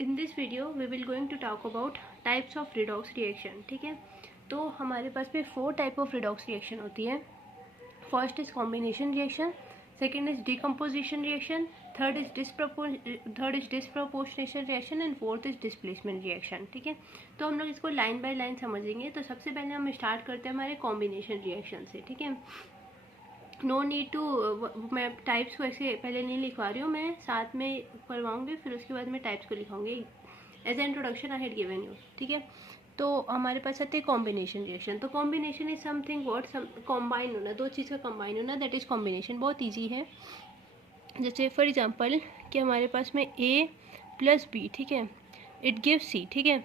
In this video we will going to talk about types of redox reaction. ठीक है, तो हमारे पास में 4 टाइप ऑफ रिडॉक्स रिएक्शन होती है। First is combination reaction, second is decomposition reaction, third is disproportionation reaction and fourth is displacement reaction. ठीक है, तो हम लोग इसको लाइन बाय लाइन समझेंगे। तो सबसे पहले हम स्टार्ट करते हैं हमारे कॉम्बिनेशन रिएक्शन से। ठीक है, नो नीड टू, मैं टाइप्स को ऐसे पहले नहीं लिखवा रही हूँ, मैं साथ में करवाऊंगी, फिर उसके बाद मैं टाइप्स को लिखाऊंगी as a introduction I had given you. ठीक है, तो हमारे पास आते हैं कॉम्बिनेशन रिएक्शन। तो combination is something what combine होना, दो चीज़ का कॉम्बाइन होना, दैट इज कॉम्बिनेशन। बहुत ईजी है। जैसे फॉर एग्जाम्पल कि हमारे पास में ए प्लस बी, ठीक है, इट गिव्स सी। ठीक है,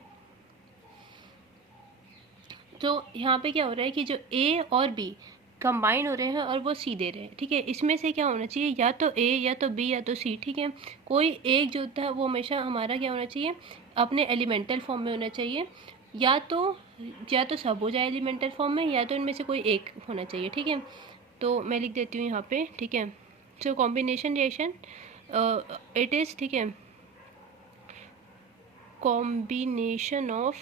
तो यहाँ पे क्या हो रहा है कि जो ए और बी कंबाइन हो रहे हैं और वो सी दे रहे हैं। ठीक है, इसमें से क्या होना चाहिए, या तो ए या तो बी या तो सी। ठीक है, कोई एक जो होता है वो हमेशा हमारा क्या होना चाहिए, अपने एलिमेंटल फॉर्म में होना चाहिए, या तो सब हो जाए एलिमेंटल फॉर्म में, या तो इनमें से कोई एक होना चाहिए। ठीक है, तो मैं लिख देती हूँ यहाँ पे। ठीक है, so combination reaction it is, ठीक है, combination of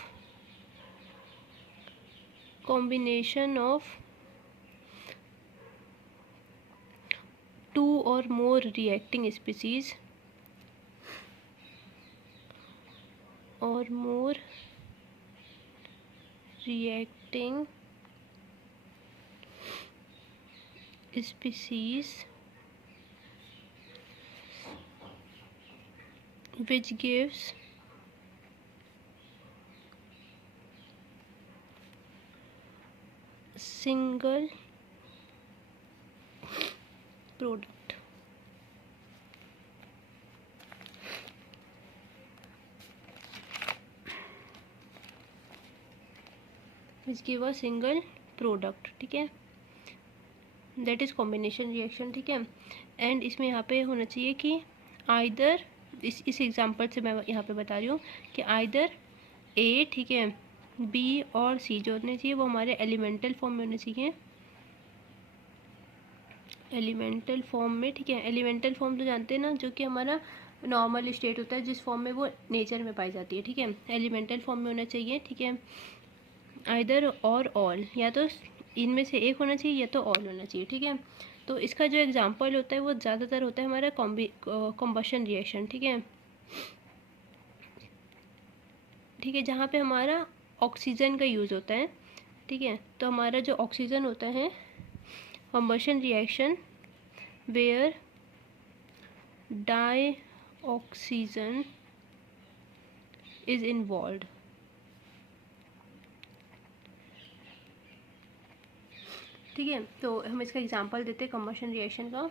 two or more reacting species or more reacting species which gives single product। which give a single product। ठीक है, दैट इज़ कॉम्बिनेशन रिएक्शन। ठीक है, एंड इसमें यहाँ पे होना चाहिए कि आइदर, इस एग्जांपल से मैं यहाँ पे बता रही हूँ कि आइदर ए, ठीक है, बी और सी जो होने चाहिए वो हमारे एलिमेंटल फॉर्म में होने चाहिए, एलिमेंटल फॉर्म में। ठीक है, एलिमेंटल फॉर्म तो जानते हैं ना, जो कि हमारा नॉर्मल स्टेट होता है, जिस फॉर्म में वो नेचर में पाई जाती है। ठीक है, एलिमेंटल फॉर्म में होना चाहिए। ठीक है, आइदर और ऑल, या तो इनमें से एक होना चाहिए या तो ऑल होना चाहिए। ठीक है, तो इसका जो एग्जांपल होता है वो ज़्यादातर होता है हमारा कॉम्बशन रिएक्शन। ठीक है, ठीक है, जहाँ पे हमारा ऑक्सीजन का यूज़ होता है। ठीक है, तो हमारा जो ऑक्सीजन होता है, combustion reaction where dioxygen is involve. ठीक है, तो हम इसका एग्जांपल देते हैं कम्बशन रिएक्शन का।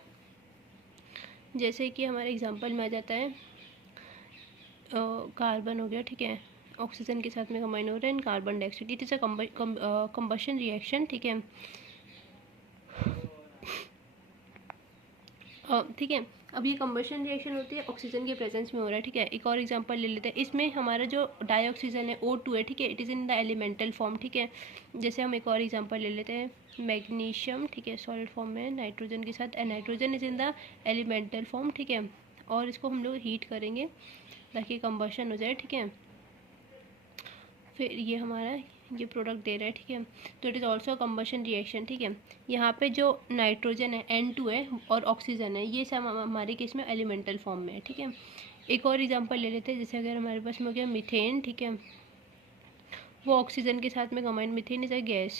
जैसे कि हमारे एग्जांपल में आ जाता है कार्बन हो गया। ठीक है, ऑक्सीजन के साथ में कंबाइन हो रहा है, carbon dioxide, it is a combustion reaction. ठीक है, ठीक है, अब ये कम्बशन रिएक्शन होती है ऑक्सीजन के प्रेजेंस में हो रहा है। ठीक है, एक और एग्जांपल ले लेते हैं। इसमें हमारा जो डाइऑक्सीजन है O2 है। ठीक है, it is in the elemental form. ठीक है, जैसे हम एक और एग्जांपल ले लेते हैं, मैग्नीशियम। ठीक है, सॉलिड फॉर्म में नाइट्रोजन के साथ, and nitrogen is in the elemental form. ठीक है, और इसको हम लोग हीट करेंगे ताकि कम्बशन हो जाए। ठीक है, फिर ये हमारा ये प्रोडक्ट दे रहा है। ठीक है, तो it is also combustion reaction. ठीक है, यहाँ पे जो नाइट्रोजन है N2 है और ऑक्सीजन है, ये सब हमारे केस में एलिमेंटल फॉर्म में है। ठीक है, एक और एग्जांपल ले लेते हैं। जैसे अगर हमारे पास में हो गया मीथेन। ठीक है, वो ऑक्सीजन के साथ में combine, methane is a gas.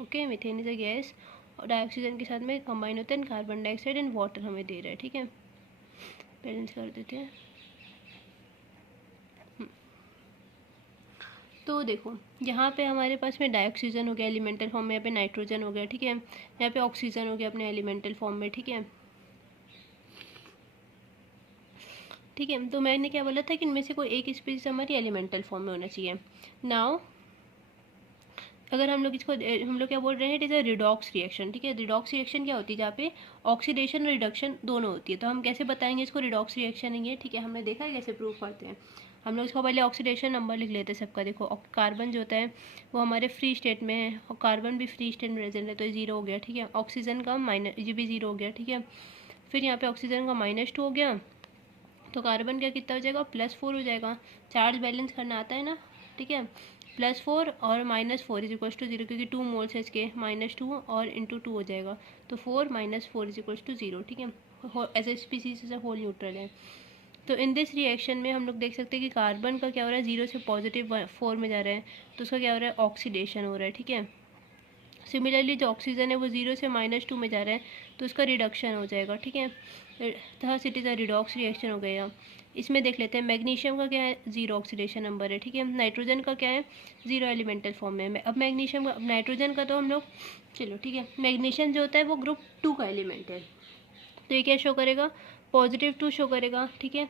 Okay, methane is a gas, और डाइऑक्सीजन के साथ में कंबाइन होता है कार्बन डाइऑक्साइड एंड वाटर हमें दे रहा है। ठीक है, बैलेंस कर देते हैं। तो देखो, यहाँ पे हमारे पास में डाइऑक्सीजन हो गया एलिमेंटल फॉर्म में, यहाँ पे नाइट्रोजन हो गया। ठीक है, यहाँ पे ऑक्सीजन हो गया अपने एलिमेंटल फॉर्म में। ठीक है, ठीक है, तो मैंने क्या बोला था कि इनमें से कोई एक स्पीसीज हमारी एलिमेंटल फॉर्म में होना चाहिए। नाउ अगर हम लोग इसको, हम लोग क्या बोल रहे हैं, it is a redox reaction. ठीक है, रिडॉक्स रिएक्शन क्या होती है, जहाँ पे ऑक्सीडेशन और रिडक्शन दोनों होती है। तो हम कैसे बताएंगे इसको रिडॉक्स रिएक्शन है ये। ठीक है, हमने देखा है कैसे प्रूव करते हैं। हम लोग इसको पहले ऑक्सीडेशन नंबर लिख लेते हैं सबका। देखो, कार्बन जो होता है वो हमारे फ्री स्टेट में है, और कार्बन भी फ्री स्टेट में प्रेजेंट है, तो ये 0 हो गया। ठीक है, ऑक्सीजन का माइनस, ये भी 0 हो गया। ठीक है, फिर यहाँ पे ऑक्सीजन का -2 हो गया। तो कार्बन का कितना हो जाएगा, +4 हो जाएगा। चार्ज बैलेंस करना आता है ना, ठीक है। +4 और -4 = 0, क्योंकि 2 मोल्स है इसके, -2 और इंटू 2 हो जाएगा, तो 4 - 4 = 0, ठीक है। As a species as whole neutral है। तो इन दिस रिएक्शन में हम लोग देख सकते हैं कि कार्बन का क्या हो रहा है, 0 से +4 में जा रहा है, तो उसका क्या हो रहा है, ऑक्सीडेशन हो रहा है, ठीक है। सिमिलरली जो ऑक्सीजन है वो 0 से -2 में जा रहा है, तो उसका रिडक्शन हो जाएगा, ठीक है। Third it is a redox reaction हो गया। इसमें देख लेते हैं, मैग्नीशियम का क्या है, 0 ऑक्सीडेशन नंबर है, ठीक है। नाइट्रोजन का क्या है, 0 एलिमेंटल फॉर्म में। अब मैग्नीशियम का, अब नाइट्रोजन का तो हम लोग, चलो ठीक है, मैग्नीशियम जो होता है वो ग्रुप 2 का एलिमेंट है, तो ये क्या शो करेगा, +2 शो करेगा, ठीक है,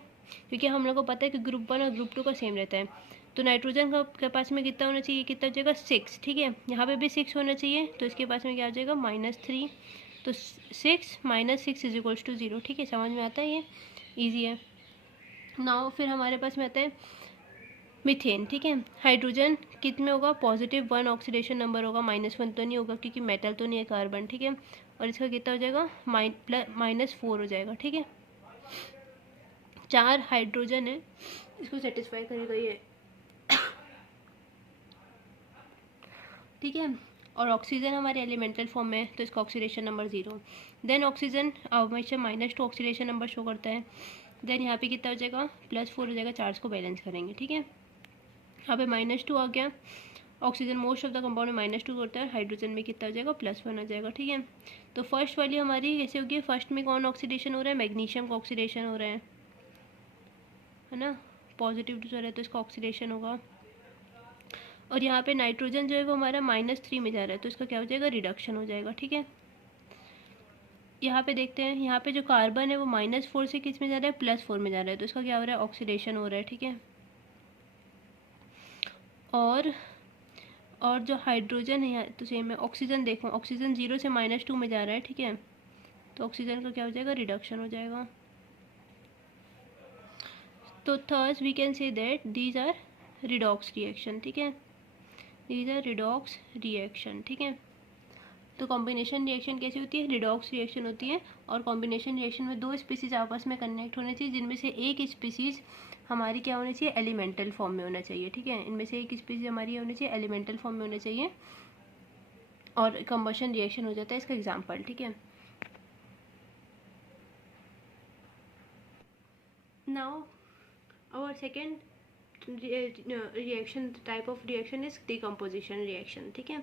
क्योंकि हम लोग को पता है कि ग्रुप 1 और ग्रुप 2 का सेम रहता है। तो नाइट्रोजन का के पास में कितना होना चाहिए, कितना हो जाएगा, 6, ठीक है। यहाँ पे भी 6 होना चाहिए, तो इसके पास में क्या हो जाएगा, -3, तो 6 - 6 = 0, ठीक है। समझ में आता है, ये ईजी है। नाउ फिर हमारे पास में आता है मीथेन, ठीक है। हाइड्रोजन कितने होगा, +1 ऑक्सीडेशन नंबर होगा, -1 तो नहीं होगा क्योंकि मेटल तो नहीं है कार्बन, ठीक है। और इसका कितना हो जाएगा, -4 हो जाएगा, ठीक है। 4 हाइड्रोजन है, इसको सेटिस्फाई करेगा ये, ठीक है। और ऑक्सीजन हमारे एलिमेंटल फॉर्म में है, तो इसका ऑक्सीडेशन नंबर 0। देन ऑक्सीजन हमेशा -2 ऑक्सीडेशन नंबर शो करता है। देन यहाँ पे कितना हो जाएगा, +4 हो जाएगा, चार्ज को बैलेंस करेंगे, ठीक है। यहाँ पे -2 आ गया, oxygen most of the compound में -2 करता है, हाइड्रोजन में कितना हो जाएगा, +1 आ जाएगा, ठीक है। तो फर्स्ट वाली हमारी कैसे होगी, फर्स्ट में कौन ऑक्सीडेशन हो रहा है, मैग्नीशियम का ऑक्सीडेशन हो रहा है ना, +2 जो है तो इसका ऑक्सीडेशन होगा। और यहाँ पे नाइट्रोजन जो है वो हमारा -3 में जा रहा है, तो इसका क्या हो जाएगा, रिडक्शन हो जाएगा, ठीक है। यहाँ पे देखते हैं, यहाँ पे जो कार्बन है वो -4 से किस में जा रहा है, +4 में जा रहा है, तो इसका क्या हो रहा है, ऑक्सीडेशन हो रहा है, ठीक है। और जो हाइड्रोजन है यहाँ तो सेम है। ऑक्सीजन देखो, ऑक्सीजन 0 से -2 में जा रहा है, ठीक है, तो ऑक्सीजन का क्या हो जाएगा, रिडक्शन हो जाएगा। तो third we can say that these are redox reaction, ठीक है, दीज आर रिडॉक्स रिएक्शन, ठीक है। तो कॉम्बिनेशन रिएक्शन कैसी होती है, रिडॉक्स रिएक्शन होती है। और कॉम्बिनेशन रिएक्शन में 2 स्पीसीज आपस में कनेक्ट होने चाहिए, जिनमें से एक स्पीसीज हमारी क्या होनी चाहिए, एलिमेंटल फॉर्म में होना चाहिए, ठीक है। इनमें से एक स्पीसीज हमारी होनी चाहिए एलिमेंटल फॉर्म में होना चाहिए, और कंबशन रिएक्शन हो जाता है इसका एग्जाम्पल, ठीक है। Now our second reaction type of reaction is decomposition reaction, ठीक है।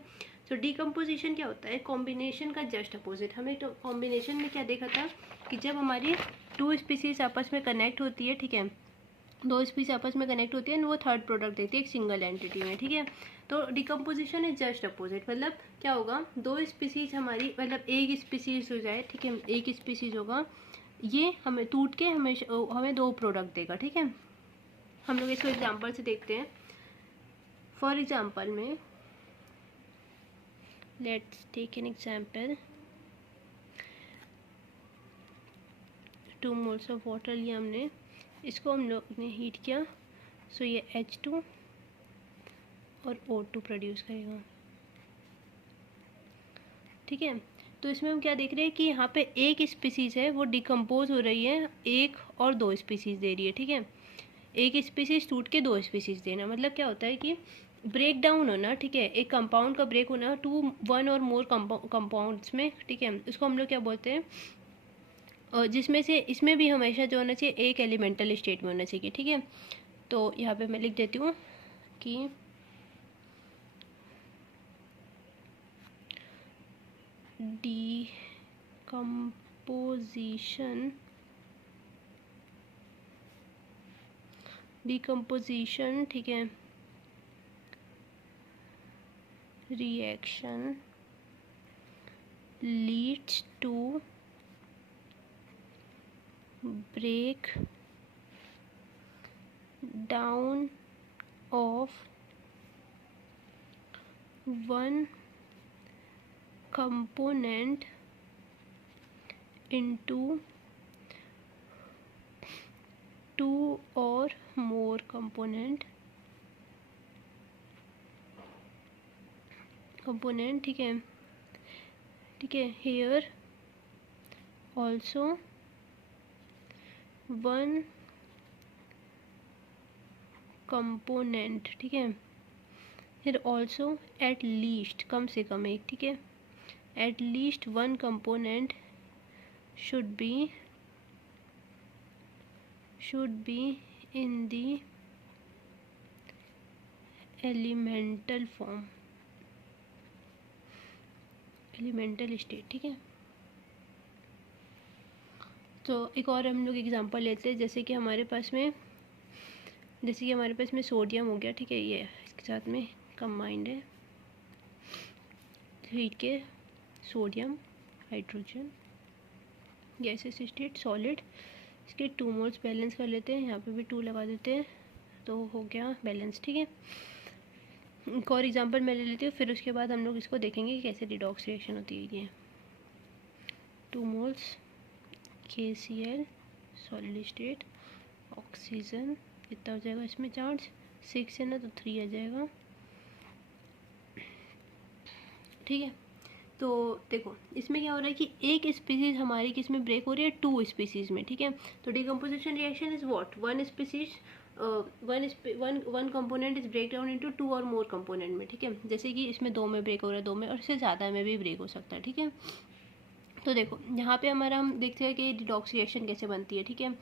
तो डिकम्पोजिशन क्या होता है, कॉम्बिनेशन का जस्ट अपोजिट। हमें तो कॉम्बिनेशन में क्या देखा था कि जब हमारी 2 स्पीसीज आपस में कनेक्ट होती है, ठीक है, 2 स्पीसीज आपस में कनेक्ट होती है, वो थर्ड प्रोडक्ट देती है एक सिंगल एंटिटी में, ठीक है। तो डिकम्पोजिशन इज जस्ट अपोजिट, मतलब क्या होगा, 2 स्पीसीज हमारी, मतलब एक स्पीसीज हो जाए, ठीक है, एक स्पीसीज होगा, ये हमें टूट के हमें 2 प्रोडक्ट देगा, ठीक है। हम लोग इसको एग्जांपल से देखते हैं। फॉर एग्जांपल में let's take an example, 2 moles of water लिया हमने, इसको हम लोग ने हीट किया, सो ये H2 और O2 प्रोड्यूस करेगा, ठीक है। तो इसमें हम क्या देख रहे हैं कि यहाँ पे एक स्पीसीज है वो डिकम्पोज हो रही है, 1 और 2 स्पीसीज दे रही है, ठीक है। एक स्पीसीज टूट के 2 स्पीसीज देना, मतलब क्या होता है कि ब्रेक डाउन होना, ठीक है, एक कंपाउंड का ब्रेक होना 1 और मोर कंपाउंड्स में, ठीक है, उसको हम लोग क्या बोलते हैं, और जिसमें से इसमें भी हमेशा जो होना चाहिए एक एलिमेंटल स्टेट में होना चाहिए, ठीक है। तो यहाँ पे मैं लिख देती हूँ कि डिकम्पोजिशन, ठीक है, reaction leads to break down of one component into 2 or more component, ठीक है, ठीक है। here also one कंपोनेंट, ठीक है। फिर ऑल्सो एट लीस्ट, कम से कम एक, ठीक है। At least one component should be in the elemental form, elemental state, ठीक है। तो एक और हम लोग एग्जांपल लेते हैं, जैसे कि हमारे पास में सोडियम हो गया, ठीक है। ये इसके साथ में कंबाइंड है, हीट के sodium hydrogen gases state solid, इसके 2 मोल्स बैलेंस कर लेते हैं, यहाँ पे भी 2 लगा देते हैं तो हो गया बैलेंस, ठीक है। एक और एग्जांपल मैं ले लेती हूँ, फिर उसके बाद हम लोग इसको देखेंगे कि कैसे रिडॉक्स रिएक्शन होती है। ये 2 moles KCl solid state, oxygen कितना हो जाएगा इसमें चार्ज 6 है ना, तो 3 आ जाएगा, ठीक है। तो देखो इसमें क्या हो रहा है कि एक स्पीसीज हमारी किस में ब्रेक हो रही है, 2 स्पीसीज में, ठीक है। तो decomposition reaction is what, one species one component is break down into 2 और मोर कंपोनेंट में, ठीक है। जैसे कि इसमें 2 में ब्रेक हो रहा है, 2 में, और इससे ज़्यादा में भी ब्रेक हो सकता है, ठीक है। तो देखो यहाँ पे हमारा हम देखते हैं कि रिडॉक्स रिएक्शन कैसे बनती है, ठीक है।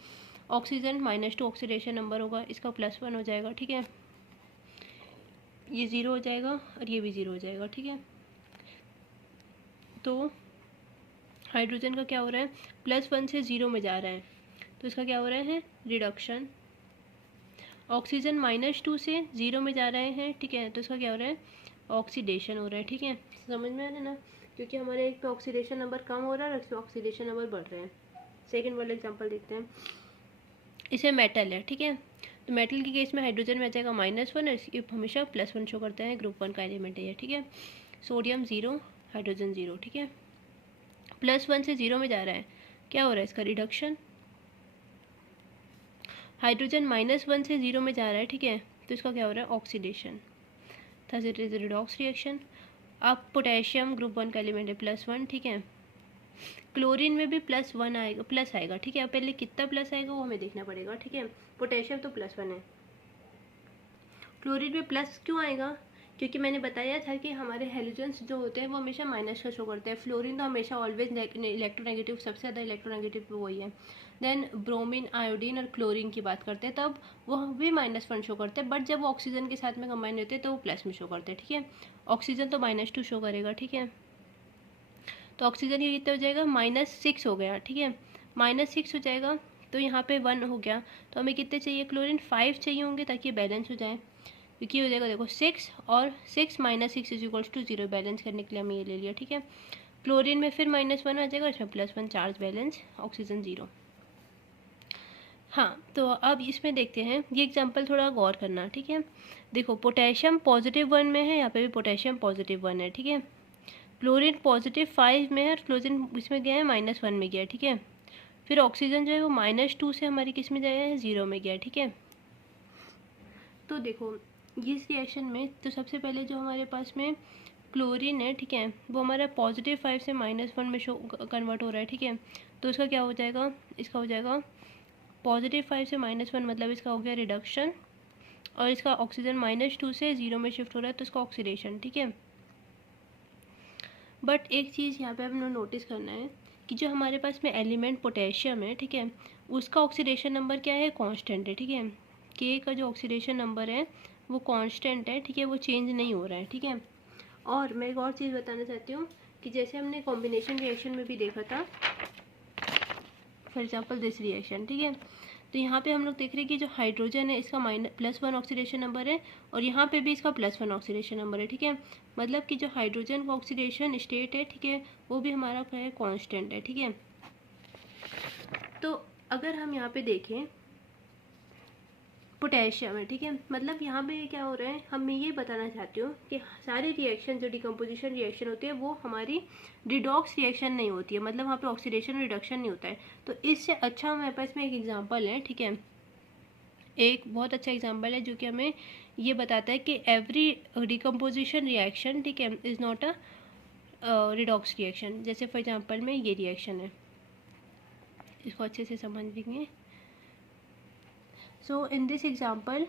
ऑक्सीजन -2 ऑक्सीडेशन नंबर होगा, इसका +1 हो जाएगा, ठीक है। ये 0 हो जाएगा और ये भी 0 हो जाएगा, ठीक है। तो हाइड्रोजन का क्या हो रहा है, +1 से 0 में जा रहा है, तो इसका क्या हो रहा है, रिडक्शन। ऑक्सीजन -2 से 0 में जा रहे हैं, ठीक है, तो इसका क्या हो रहा है, ऑक्सीडेशन हो रहा है, ठीक है। समझ में आ रहा है ना, क्योंकि हमारे एक पे ऑक्सीडेशन नंबर कम हो रहा है और इसमें ऑक्सीडेशन नंबर बढ़ रहे हैं। सेकेंड वाला एग्जाम्पल देखते हैं, इसे मेटल है, ठीक है। तो मेटल के केस में हाइड्रोजन में आ जाएगा -1 और ये हमेशा +1 शो करते हैं, ग्रुप 1 का एलिमेंट है ये, ठीक है। सोडियम 0 हाइड्रोजन 0, ठीक है। +1 से 0 में जा रहा है, क्या हो रहा है इसका रिडक्शन। हाइड्रोजन -1 से 0 में जा रहा है, ठीक है, तो इसका क्या हो रहा है, oxidation, thus it is redox reaction. अब पोटेशियम ग्रुप 1 का एलिमेंट है +1, ठीक है। क्लोरीन में भी +1 आएगा, प्लस आएगा, ठीक है। अब पहले कितना प्लस आएगा वो हमें देखना पड़ेगा, ठीक है। पोटेशियम तो +1 है, क्लोरीन में प्लस क्यों आएगा, क्योंकि मैंने बताया था कि हमारे हेलोजेंस जो होते हैं वो हमेशा माइनस का शो करते हैं। फ्लोरीन तो हमेशा ऑलवेज इलेक्ट्रोनेगेटिव, सबसे ज़्यादा इलेक्ट्रोनेगेटिव तो वही है। देन ब्रोमीन, आयोडीन और क्लोरीन की बात करते हैं तब वो भी -1 शो करते हैं, बट जब वो ऑक्सीजन के साथ में कंबाइन होते हैं तो वो प्लस में शो करते हैं, ठीक है। ऑक्सीजन तो -2 शो करेगा, ठीक है। तो ऑक्सीजन ये कितना हो जाएगा, -6 हो गया, ठीक है। -6 हो जाएगा तो यहाँ पे 1 हो गया, तो हमें कितने चाहिए, क्लोरीन 5 चाहिए होंगे ताकि बैलेंस हो जाए, क्योंकि हो जाएगा देखो 6 और 6 - 6 = 0, बैलेंस करने के लिए हमें ये ले लिया, ठीक है। क्लोरीन में फिर -1 आ जाएगा, इसमें +1 चार्ज बैलेंस, ऑक्सीजन 0। हाँ, तो अब इसमें देखते हैं, ये एग्जांपल थोड़ा गौर करना, ठीक है। देखो पोटेशियम +1 में है, यहाँ पे भी पोटेशियम +1 है, ठीक है। क्लोरीन +5 में है और क्लोरीन इसमें गया है -1 में गया है, ठीक है। फिर ऑक्सीजन जो है वो -2 से हमारी किस में जाए है, 0 में गया है, ठीक है। तो देखो इस रिएक्शन में तो सबसे पहले जो हमारे पास में क्लोरीन है, ठीक है, वो हमारा +5 से -1 में शो कन्वर्ट हो रहा है, ठीक है। तो इसका क्या हो जाएगा, इसका हो जाएगा +5 से -1, मतलब इसका हो गया रिडक्शन, और इसका ऑक्सीजन -2 से 0 में शिफ्ट हो रहा है, तो इसका ऑक्सीडेशन, ठीक है। बट एक चीज़ यहाँ पे हमें नोटिस करना है कि जो हमारे पास में एलिमेंट पोटेशियम है, ठीक है, उसका ऑक्सीडेशन नंबर क्या है, कांस्टेंट है, ठीक है। के का जो ऑक्सीडेशन नंबर है वो कांस्टेंट है, ठीक है, वो चेंज नहीं हो रहा है, ठीक है। और मैं एक और चीज़ बताना चाहती हूँ कि जैसे हमने कॉम्बिनेशन रिएक्शन में भी देखा था, फॉर एग्जाम्पल दिस रिएक्शन, ठीक है। तो यहाँ पे हम लोग देख रहे हैं कि जो हाइड्रोजन है इसका +1 ऑक्सीडेशन नंबर है और यहाँ पे भी इसका +1 ऑक्सीडेशन नंबर है, ठीक है। मतलब कि जो हाइड्रोजन का ऑक्सीडेशन स्टेट है, ठीक है, वो भी हमारा क्या है, कांस्टेंट है, ठीक है। तो अगर हम यहाँ पे देखें पोटेशियम है, ठीक है, मतलब यहाँ पे क्या हो रहा है, हम मैं ये बताना चाहती हूँ कि सारी रिएक्शन जो डिकम्पोजिशन रिएक्शन होती है वो हमारी रिडॉक्स रिएक्शन नहीं होती है, मतलब वहाँ पे ऑक्सीडेशन रिडक्शन नहीं होता है। तो इससे अच्छा हमारे पास में एक एग्जांपल है, ठीक है, एक बहुत अच्छा एग्जांपल है जो कि हमें ये बताता है कि एवरी डिकम्पोजिशन रिएक्शन, ठीक है, is not a redox reaction. जैसे फॉर एग्जांपल में ये रिएक्शन है, इसको अच्छे से समझ लेंगे। So in this example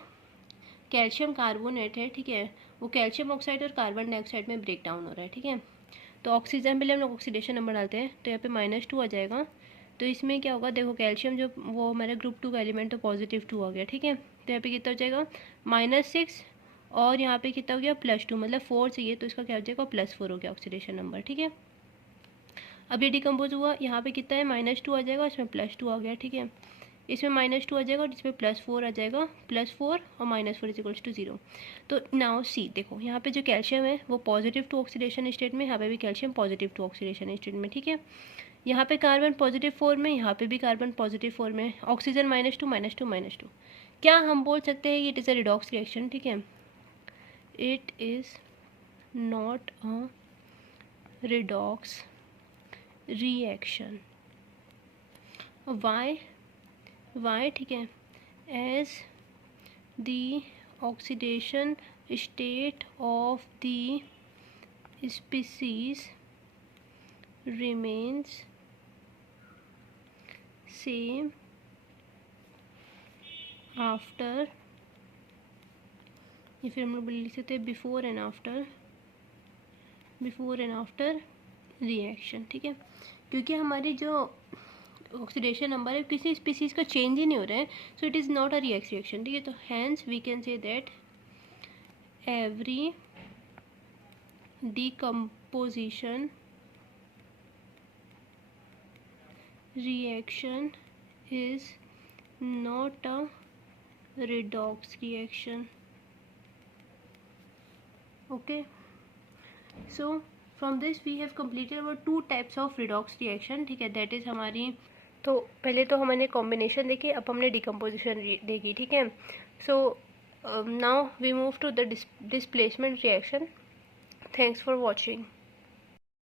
calcium carbonate है, ठीक है, वो कैल्शियम ऑक्साइड और कार्बन डाइऑक्साइड में ब्रेक डाउन हो रहा है, ठीक है। तो ऑक्सीजन पहले हम लोग ऑक्सीडेशन नंबर डालते हैं, तो यहाँ पे -2 आ जाएगा। तो इसमें क्या होगा, देखो कैल्शियम जो वो हमारा ग्रुप 2 का एलिमेंट तो +2 आ गया, ठीक है। तो यहाँ पे कितना हो जाएगा -6 और यहाँ पे कितना हो गया +2, मतलब 4 चाहिए, तो इसका क्या हो जाएगा +4 हो गया ऑक्सीडेशन नंबर, ठीक है। अब ये डिकम्पोज हुआ, यहाँ पे कितना है -2 आ जाएगा, इसमें +2 आ गया, ठीक है। इसमें -2 आ जाएगा और इसमें +4 आ जाएगा, +4 और -4 = 0। तो नाउ सी, देखो यहाँ पे जो कैल्शियम है वो +2 ऑक्सीडेशन स्टेट में, यहाँ पे भी कैल्शियम +2 ऑक्सीडेशन स्टेट में, ठीक है। यहाँ पे कार्बन +4 में, यहाँ पे भी कार्बन +4 में, ऑक्सीजन -2 -2 -2। क्या हम बोल सकते हैं it is a redox reaction, ठीक है। It is not a redox reaction. Why, ठीक है, as the oxidation state of the species remains same after, या फिर हम लोग लिख सकते हैं बिफोर एंड आफ्टर रिएक्शन, ठीक है। क्योंकि हमारी जो ऑक्सीडेशन नंबर है किसी स्पीसीज का चेंज ही नहीं हो रहा है, so it is not a reaction, ठीक है। तो hence we can say that every decomposition reaction is not a redox reaction. Okay, so from this we have completed our 2 types of redox reaction, ठीक है। that is हमारी, तो पहले तो हमने कॉम्बिनेशन देखी, अब हमने डिकम्पोजिशन देखी, ठीक है। So now we move to the displacement reaction. Thanks for watching.